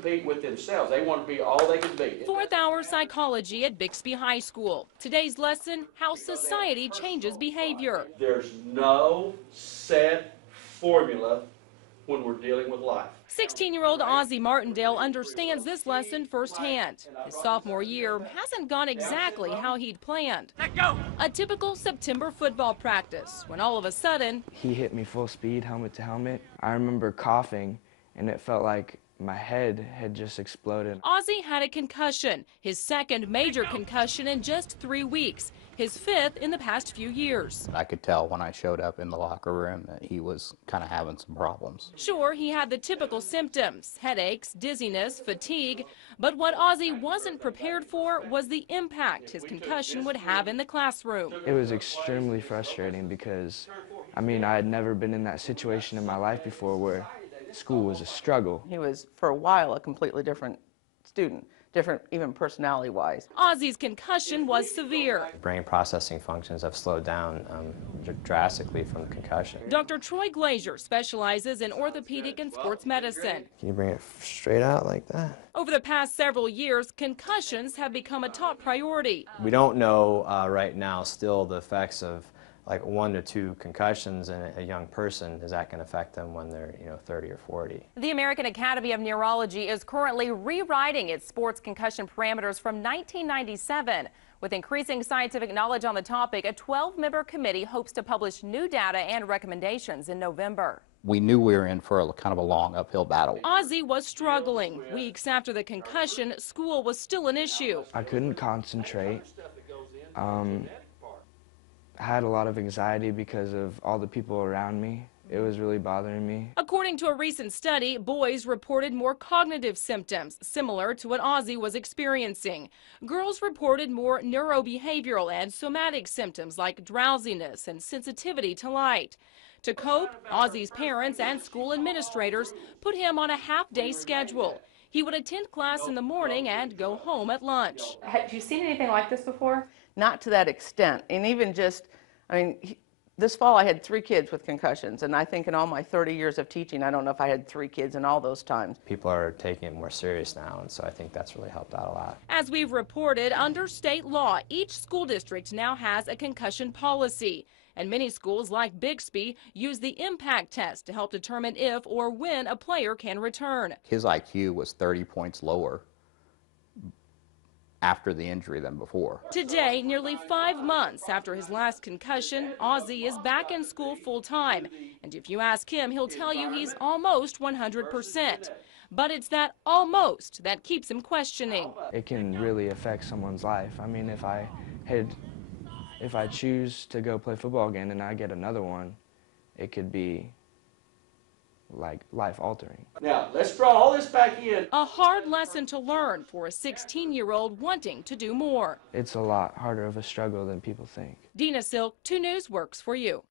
compete with themselves. They want to be all they can be. Fourth hour psychology at Bixby High School. Today's lesson, how society changes behavior. There's no set formula when we're dealing with life. 16-year-old Ozzie Martindale understands this lesson firsthand. His sophomore year hasn't gone exactly how he'd planned. Let go! A typical September football practice, when all of a sudden... He hit me full speed, helmet to helmet. I remember coughing, and it felt like my head had just exploded. Ozzie had a concussion, his second major concussion in just 3 weeks, his fifth in the past few years. I could tell when I showed up in the locker room that he was kind of having some problems. Sure, he had the typical symptoms, headaches, dizziness, fatigue, but what Ozzie wasn't prepared for was the impact his concussion would have in the classroom. It was extremely frustrating because, I mean, I had never been in that situation in my life before where school was a struggle. He was, for a while, a completely different student, different even personality-wise. Ozzie's concussion was severe. Brain processing functions have slowed down drastically from the concussion. Dr. Troy Glazier specializes in orthopedic and sports medicine. Can you bring it straight out like that? Over the past several years, concussions have become a top priority. We don't know right now still the effects of like 1 to 2 concussions in a young person. Is that going to affect them when they're 30 or 40? The American Academy of Neurology is currently rewriting its sports concussion parameters from 1997. With increasing scientific knowledge on the topic, a 12-member committee hopes to publish new data and recommendations in November. We knew we were in for a kind of a long uphill battle. Ozzie was struggling. Weeks after the concussion, school was still an issue. I couldn't concentrate. I had a lot of anxiety because of all the people around me. It was really bothering me. According to a recent study, boys reported more cognitive symptoms, similar to what Ozzie was experiencing. Girls reported more neurobehavioral and somatic symptoms like drowsiness and sensitivity to light. To cope, Ozzie's parents and school administrators put him on a half-day schedule. He would attend class in the morning and go home at lunch. Have you seen anything like this before? Not to that extent, and even just, I mean, this fall I had 3 kids with concussions, and I think in all my 30 years of teaching, I don't know if I had 3 kids in all those times. People are taking it more serious now, and so I think that's really helped out a lot. As we've reported, under state law, each school district now has a concussion policy. And many schools like Bixby use the impact test to help determine if or when a player can return. His IQ was 30 points lower after the injury than before. Today, nearly 5 months after his last concussion, Ozzie is back in school full-time. And if you ask him, he'll tell you he's almost 100%. But it's that almost that keeps him questioning. It can really affect someone's life. I mean, if I choose to go play football again and I get another one, it could be like life-altering. Now, let's draw all this back in. A hard lesson to learn for a 16-year-old wanting to do more. It's a lot harder of a struggle than people think. Dina Silk, 2 News works for you.